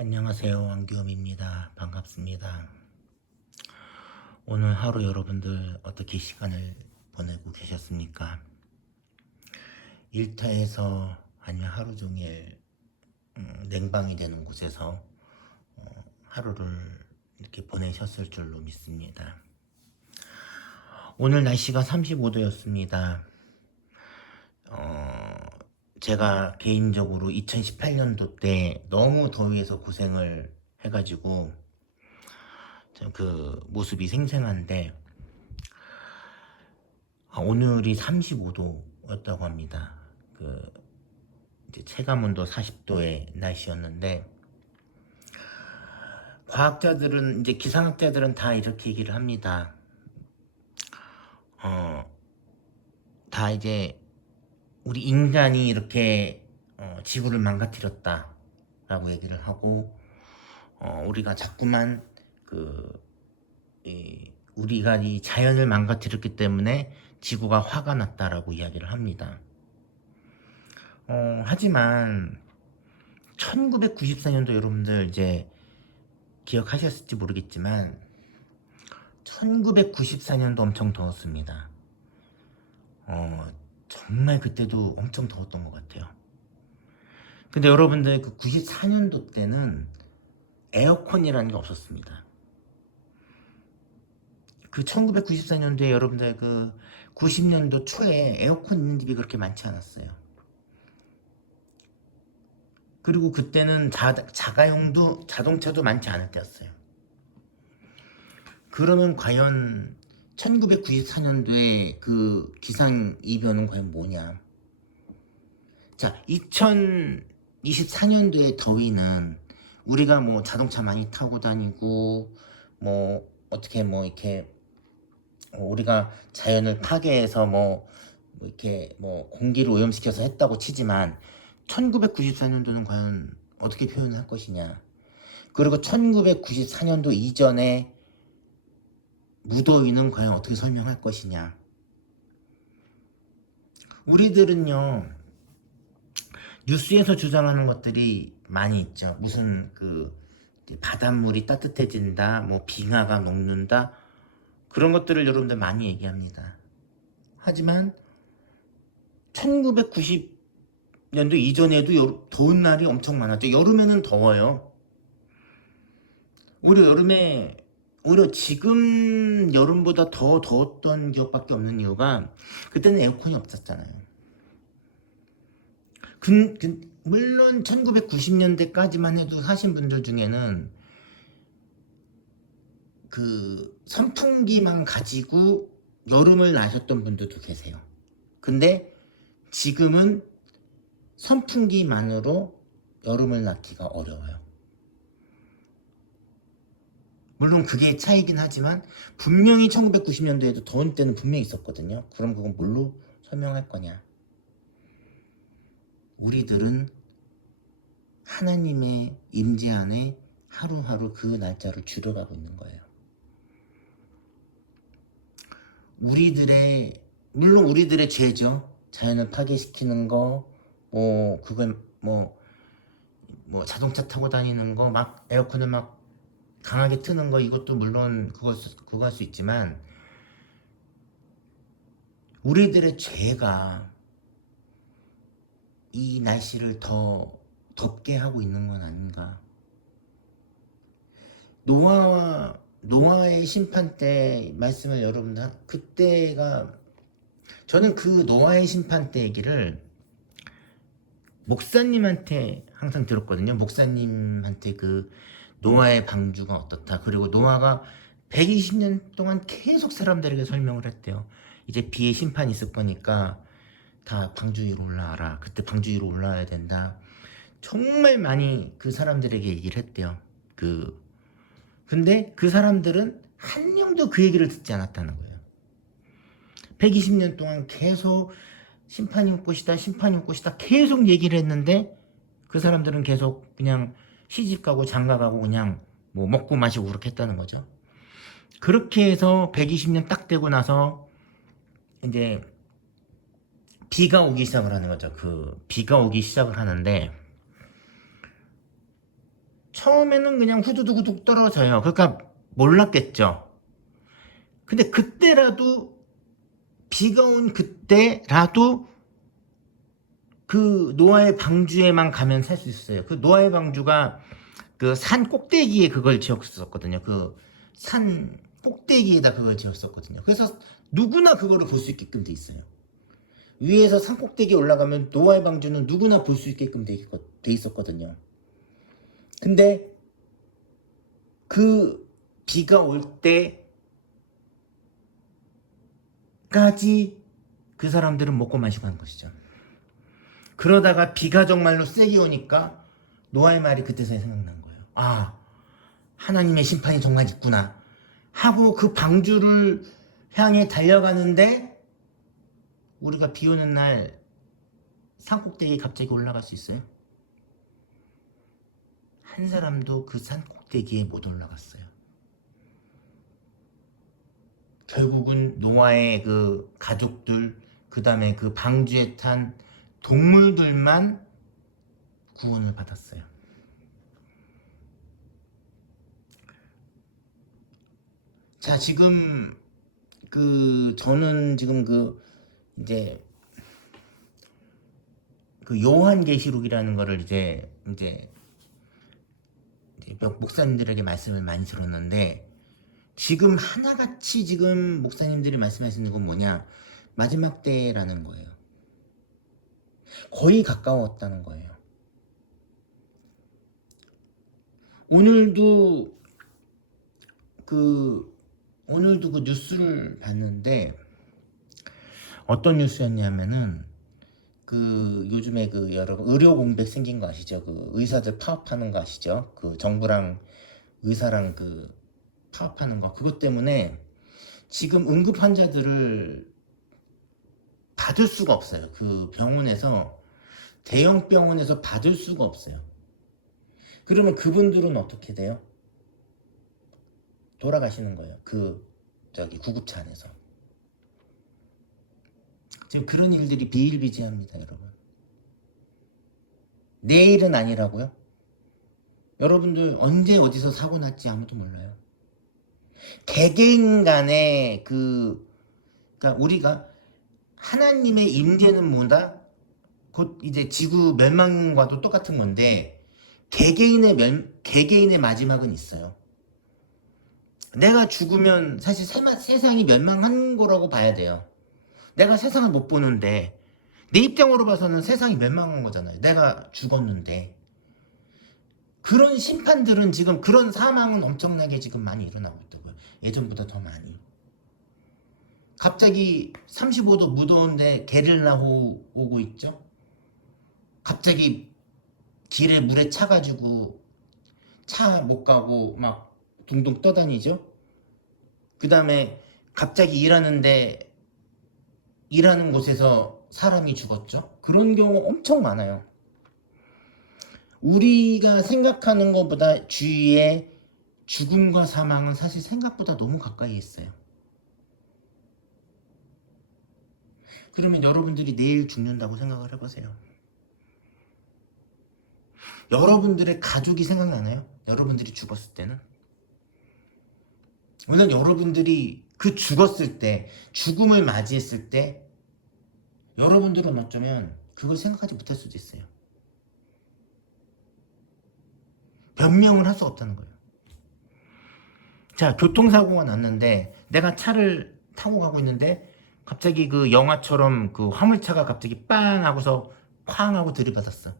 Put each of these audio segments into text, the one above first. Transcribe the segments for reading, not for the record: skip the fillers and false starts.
안녕하세요. 왕규엄입니다. 반갑습니다. 오늘 하루 여러분들 어떻게 시간을 보내고 계셨습니까? 일터에서 아니면 하루 종일 냉방이 되는 곳에서 하루를 이렇게 보내셨을 줄로 믿습니다. 오늘 날씨가 35도였습니다. 제가 개인적으로 2018년도 때 너무 더위에서 고생을 해가지고 그 모습이 생생한데 오늘이 35도였다고 합니다. 이제 체감온도 40도의 날씨였는데 과학자들은 이제 기상학자들은 다 이렇게 얘기를 합니다. 다 이제 우리 인간이 이렇게 지구를 망가뜨렸다 라고 얘기를 하고 우리가 자꾸만 우리가 이 자연을 망가뜨렸기 때문에 지구가 화가 났다라고 이야기를 합니다. 하지만 1994년도 여러분들 이제 기억하셨을지 모르겠지만 1994년도 엄청 더웠습니다. 정말 그때도 엄청 더웠던 것 같아요. 근데 여러분들 그 94년도 때는 에어컨이라는 게 없었습니다. 그 1994년도에 여러분들 그 90년도 초에 에어컨 있는 집이 그렇게 많지 않았어요. 그리고 그때는 자가용도 자동차도 많지 않을 때였어요. 그러면 과연 1994년도에 그 기상이변은 과연 뭐냐? 자, 2024년도의 더위는 우리가 뭐 자동차 많이 타고 다니고 뭐 어떻게 뭐 이렇게 우리가 자연을 파괴해서 뭐 이렇게 뭐 공기를 오염시켜서 했다고 치지만 1994년도는 과연 어떻게 표현할 것이냐? 그리고 1994년도 이전에 무더위는 과연 어떻게 설명할 것이냐? 우리들은요, 뉴스에서 주장하는 것들이 많이 있죠. 무슨 바닷물이 따뜻해진다, 뭐 빙하가 녹는다, 그런 것들을 여러분들 많이 얘기합니다. 하지만 1990년도 이전에도 더운 날이 엄청 많았죠. 여름에는 더워요. 오히려 지금 여름보다 더 더웠던 기억밖에 없는 이유가 그때는 에어컨이 없었잖아요. 물론 1990년대까지만 해도 사신 분들 중에는 그 선풍기만 가지고 여름을 나셨던 분들도 계세요. 근데 지금은 선풍기만으로 여름을 낳기가 어려워요. 물론 그게 차이긴 하지만 분명히 1990년도에도 더운 때는 분명히 있었거든요. 그럼 그건 뭘로 설명할 거냐? 우리들은 하나님의 임재 안에 하루하루 그 날짜를 줄여가고 있는 거예요. 물론 우리들의 죄죠. 자연을 파괴시키는 거, 자동차 타고 다니는 거, 막 에어컨을 막 강하게 트는 거, 이것도 물론 그거 할 수 있지만, 우리들의 죄가 이 날씨를 더 덥게 하고 있는 건 아닌가. 노아의 심판 때 말씀을 여러분들, 그때가, 저는 그 노아의 심판 때 얘기를 목사님한테 항상 들었거든요. 목사님한테 그 노아의 방주가 어떻다. 그리고 노아가 120년 동안 계속 사람들에게 설명을 했대요. 이제 비의 심판이 있을 거니까 다 방주 위로 올라와라. 그때 방주 위로 올라와야 된다. 정말 많이 그 사람들에게 얘기를 했대요. 근데 그 사람들은 한 명도 그 얘기를 듣지 않았다는 거예요. 120년 동안 계속 심판이 올 것이다, 심판이 올 것이다 계속 얘기를 했는데 그 사람들은 계속 그냥 시집가고 장가가고 그냥 뭐 먹고 마시고 그렇게 했다는 거죠. 그렇게 해서 120년 딱 되고 나서 이제 비가 오기 시작을 하는 거죠. 비가 오기 시작을 하는데 처음에는 그냥 후두둑후둑 떨어져요. 그러니까 몰랐겠죠. 근데 그때라도, 비가 온 그때라도 그 노아의 방주에만 가면 살 수 있어요. 그 노아의 방주가 그 산 꼭대기에 그걸 지었었거든요. 그 산 꼭대기에다 그걸 지었었거든요. 그래서 누구나 그거를 볼 수 있게끔 돼 있어요. 위에서 산 꼭대기에 올라가면 노아의 방주는 누구나 볼 수 있게끔 돼 있었거든요. 근데 그 비가 올 때까지 그 사람들은 먹고 마시고 하는 것이죠. 그러다가 비가 정말로 세게 오니까 노아의 말이 그때서야 생각난 거예요. 아, 하나님의 심판이 정말 있구나 하고 그 방주를 향해 달려가는데, 우리가 비 오는 날 산꼭대기에 갑자기 올라갈 수 있어요? 한 사람도 그 산꼭대기에 못 올라갔어요. 결국은 노아의 그 가족들, 그 다음에 그 방주에 탄 동물들만 구원을 받았어요. 자, 지금 저는 지금 이제 그 요한계시록이라는 거를 이제 목사님들에게 말씀을 많이 들었는데, 지금 하나같이 지금 목사님들이 말씀하시는 건 뭐냐? 마지막 때라는 거예요. 거의 가까웠다는 거예요. 오늘도 그 뉴스를 봤는데, 어떤 뉴스였냐면은 그 요즘에 그 여러분 의료 공백 생긴 거 아시죠? 그 의사들 파업하는 거 아시죠? 그 정부랑 의사랑 그 파업하는 거, 그것 때문에 지금 응급 환자들을 받을 수가 없어요. 그 병원에서, 대형 병원에서 받을 수가 없어요. 그러면 그분들은 어떻게 돼요? 돌아가시는 거예요. 그 구급차 안에서. 지금 그런 일들이 비일비재합니다, 여러분. 내일은 아니라고요? 여러분들 언제 어디서 사고 났지 아무도 몰라요. 개개인 간의 그러니까 우리가 하나님의 임재는 뭐다? 곧 이제 지구 멸망과도 똑같은 건데, 개개인의 마지막은 있어요. 내가 죽으면 사실 세상이 멸망한 거라고 봐야 돼요. 내가 세상을 못 보는데, 내 입장으로 봐서는 세상이 멸망한 거잖아요. 내가 죽었는데. 그런 심판들은 지금, 그런 사망은 엄청나게 지금 많이 일어나고 있다고요. 예전보다 더 많이. 갑자기 35도 무더운데 게릴라호 오고 있죠. 갑자기 길에 물에 차가지고 차 못 가고 막 둥둥 떠다니죠. 그 다음에 갑자기 일하는 곳에서 사람이 죽었죠. 그런 경우 엄청 많아요. 우리가 생각하는 것보다 주위에 죽음과 사망은 사실 생각보다 너무 가까이 있어요. 그러면 여러분들이 내일 죽는다고 생각을 해보세요. 여러분들의 가족이 생각나나요? 여러분들이 죽었을 때는? 물론 여러분들이 그 죽었을 때, 죽음을 맞이했을 때 여러분들은 어쩌면 그걸 생각하지 못할 수도 있어요. 변명을 할 수 없다는 거예요. 자, 교통사고가 났는데 내가 차를 타고 가고 있는데 갑자기 그 영화처럼 그 화물차가 갑자기 빵 하고서 쾅 하고 들이받았어.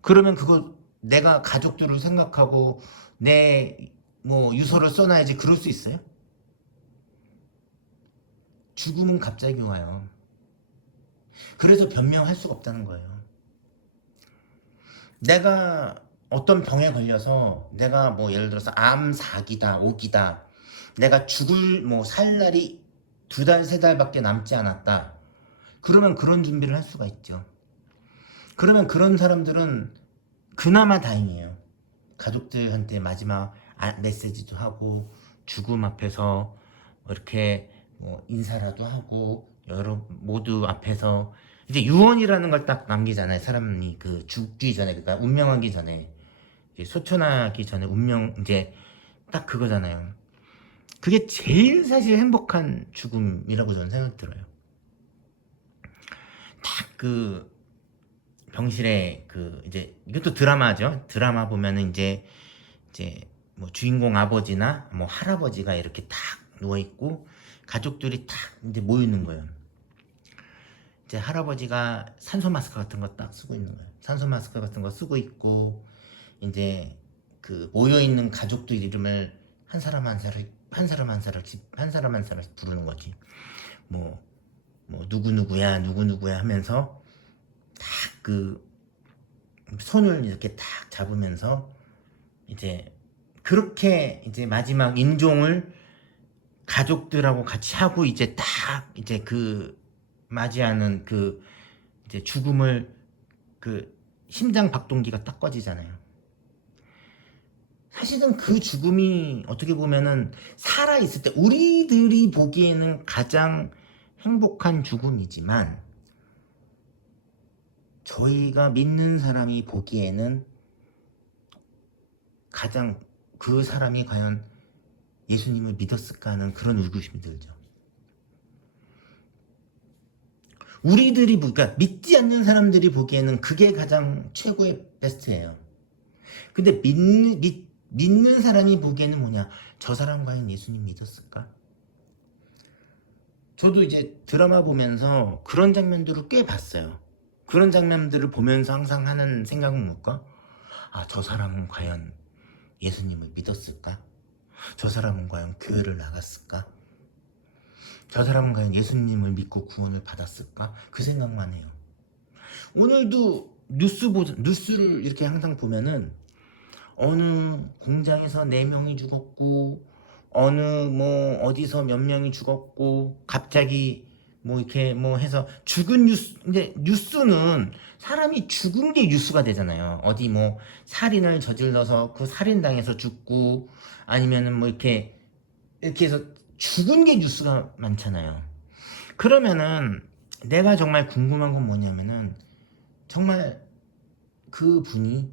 그러면 그거 내가 가족들을 생각하고 내 유서를 써놔야지 그럴 수 있어요? 죽음은 갑자기 와요. 그래서 변명할 수가 없다는 거예요. 내가 어떤 병에 걸려서 내가 예를 들어서 암 4기다 5기다, 내가 살 날이 2달 3달밖에 남지 않았다. 그러면 그런 준비를 할 수가 있죠. 그러면 그런 사람들은 그나마 다행이에요. 가족들한테 마지막 메시지도 하고, 죽음 앞에서 이렇게 인사라도 하고, 모두 앞에서 이제 유언이라는 걸 딱 남기잖아요. 사람이 그 죽기 전에, 그러니까 운명하기 전에 이제 소천하기 전에 운명 이제 딱 그거잖아요. 그게 제일 사실 행복한 죽음이라고 저는 생각 들어요. 딱 그 병실에 그 이제 이것도 드라마죠. 드라마 보면은 이제 뭐 주인공 아버지나 뭐 할아버지가 이렇게 딱 누워 있고 가족들이 딱 이제 모여 있는 거예요. 이제 할아버지가 산소 마스크 같은 거 딱 쓰고 있는 거예요. 산소 마스크 같은 거 쓰고 있고 이제 그 모여 있는 가족들 이름을 한 사람 한 사람 부르는 거지. 뭐 누구누구야 하면서 딱 그 손을 이렇게 딱 잡으면서 이제 그렇게 이제 마지막 임종을 가족들하고 같이 하고 이제 딱 이제 그 맞이하는 그 이제 죽음을 그 심장 박동기가 딱 꺼지잖아요. 사실은 그 죽음이 어떻게 보면은 살아있을 때 우리들이 보기에는 가장 행복한 죽음이지만 저희가 믿는 사람이 보기에는 가장 그 사람이 과연 예수님을 믿었을까 하는 그런 의구심이 들죠. 우리들이 그러니까 믿지 않는 사람들이 보기에는 그게 가장 최고의 베스트예요. 근데 믿는 사람이 보기에는 뭐냐? 저 사람 과연 예수님 믿었을까? 저도 이제 드라마 보면서 그런 장면들을 꽤 봤어요. 그런 장면들을 보면서 항상 하는 생각은 뭘까? 아, 저 사람은 과연 예수님을 믿었을까? 저 사람은 과연 교회를 나갔을까? 저 사람은 과연 예수님을 믿고 구원을 받았을까? 그 생각만 해요. 오늘도 뉴스를 이렇게 항상 보면은 어느 공장에서 4명이 죽었고 어느 뭐 어디서 몇 명이 죽었고 갑자기 뭐 이렇게 뭐 해서 죽은 뉴스. 근데 뉴스는 사람이 죽은 게 뉴스가 되잖아요. 어디 뭐 살인을 저질러서 그 살인당해서 죽고 아니면은 뭐 이렇게 해서 죽은 게 뉴스가 많잖아요. 그러면은 내가 정말 궁금한 건 뭐냐면은 정말 그 분이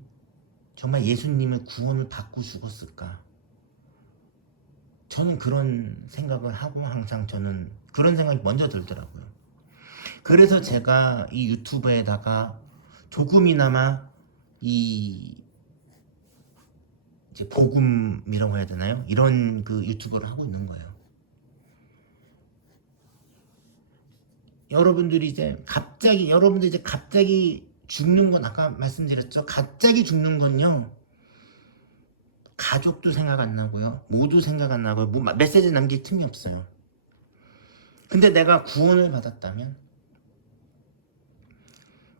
정말 예수님의 구원을 받고 죽었을까? 저는 그런 생각을 하고 항상 저는 그런 생각이 먼저 들더라고요. 그래서 제가 이 유튜브에다가 조금이나마 이 이제 복음이라고 해야 되나요? 이런 그 유튜브를 하고 있는 거예요. 여러분들이 이제 갑자기 죽는 건 아까 말씀드렸죠. 갑자기 죽는 건요. 가족도 생각 안 나고요. 모두 생각 안 나고요. 뭐 메시지 남길 틈이 없어요. 근데 내가 구원을 받았다면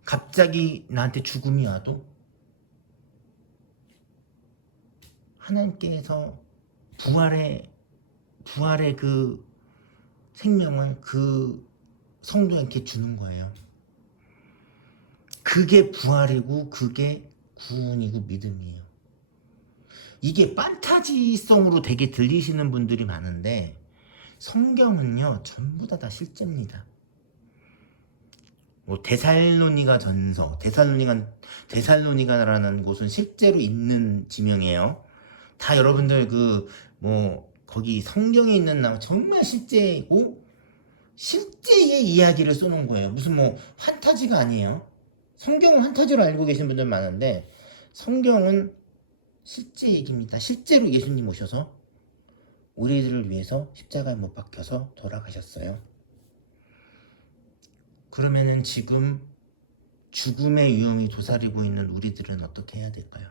갑자기 나한테 죽음이 와도 하나님께서 부활의 그 생명을 그 성도에게 주는 거예요. 그게 부활이고 그게 구원이고 믿음이에요. 이게 판타지성으로 되게 들리시는 분들이 많은데 성경은요 전부 다 실제입니다. 뭐 데살로니가라는 곳은 실제로 있는 지명이에요. 다 여러분들 그 뭐 거기 성경에 있는 나무 정말 실제고 실제의 이야기를 써놓은 거예요. 무슨 뭐 판타지가 아니에요. 성경은 판타지로 알고 계신 분들 많은데 성경은 실제 얘기입니다. 실제로 예수님 오셔서 우리들을 위해서 십자가에 못 박혀서 돌아가셨어요. 그러면은 지금 죽음의 위험이 도사리고 있는 우리들은 어떻게 해야 될까요?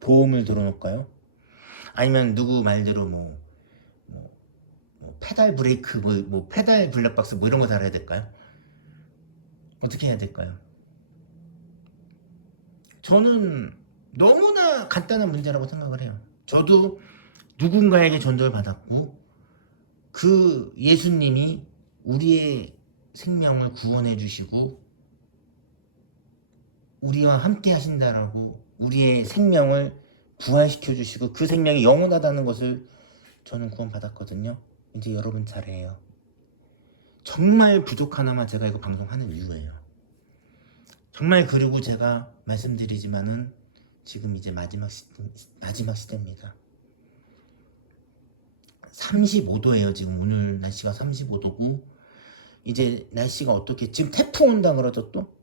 보험을 들어놓을까요? 아니면 누구 말대로 뭐 페달 브레이크 뭐 페달 블랙박스 뭐 이런 거 달아야 될까요? 어떻게 해야 될까요? 저는 너무나 간단한 문제라고 생각을 해요. 저도 누군가에게 전도를 받았고 그 예수님이 우리의 생명을 구원해 주시고 우리와 함께 하신다라고 우리의 생명을 부활시켜 주시고 그 생명이 영원하다는 것을 저는 구원받았거든요. 이제 여러분 차례예요. 정말 부족하나마 제가 이거 방송하는 이유예요. 정말. 그리고 제가 말씀드리지만은 지금 이제 마지막 시대입니다. 35도예요. 지금 오늘 날씨가 35도고 이제 날씨가 어떻게 지금 태풍 온다 그러죠. 또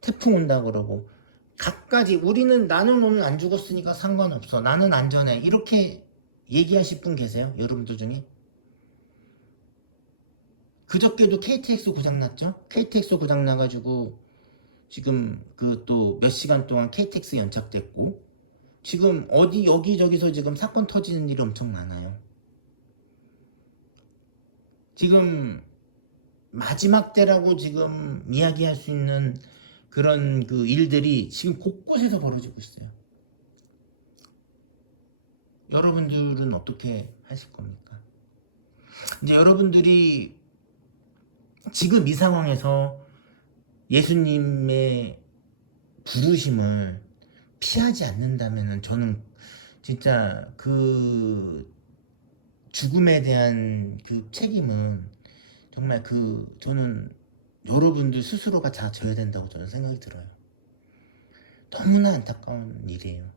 태풍 온다 그러고 각가지 우리는 나는 오늘 안 죽었으니까 상관없어, 나는 안전해, 이렇게 얘기하실 분 계세요? 여러분들 중에? 그저께도 KTX 고장났죠? KTX 고장나가지고 지금 그 또 몇 시간 동안 KTX 연착됐고 지금 어디 여기저기서 지금 사건 터지는 일이 엄청 많아요. 지금 마지막 때라고 지금 이야기할 수 있는 그런 그 일들이 지금 곳곳에서 벌어지고 있어요. 여러분들은 어떻게 하실 겁니까? 이제 여러분들이 지금 이 상황에서 예수님의 부르심을 피하지 않는다면 저는 진짜 그 죽음에 대한 그 책임은 정말 저는 여러분들 스스로가 다 져야 된다고 저는 생각이 들어요. 너무나 안타까운 일이에요.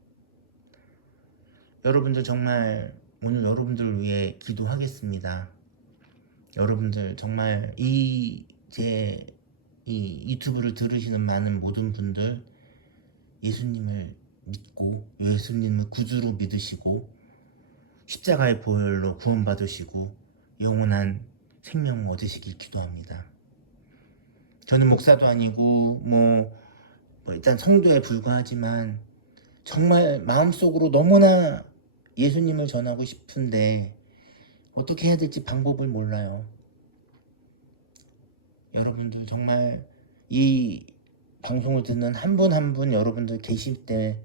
여러분들 정말 오늘 여러분들을 위해 기도하겠습니다. 여러분들 정말 이 유튜브를 들으시는 많은 모든 분들 예수님을 믿고 예수님을 구주로 믿으시고 십자가의 보혈로 구원받으시고 영원한 생명 얻으시길 기도합니다. 저는 목사도 아니고 뭐 일단 성도에 불과하지만 정말 마음속으로 너무나 예수님을 전하고 싶은데 어떻게 해야 될지 방법을 몰라요. 여러분들 정말 이 방송을 듣는 한 분 한 분 여러분들 계실 때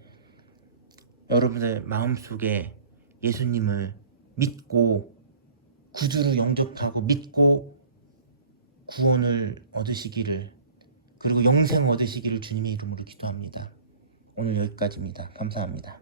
여러분들 마음속에 예수님을 믿고 구주로 영접하고 믿고 구원을 얻으시기를 그리고 영생 얻으시기를 주님의 이름으로 기도합니다. 오늘 여기까지입니다. 감사합니다.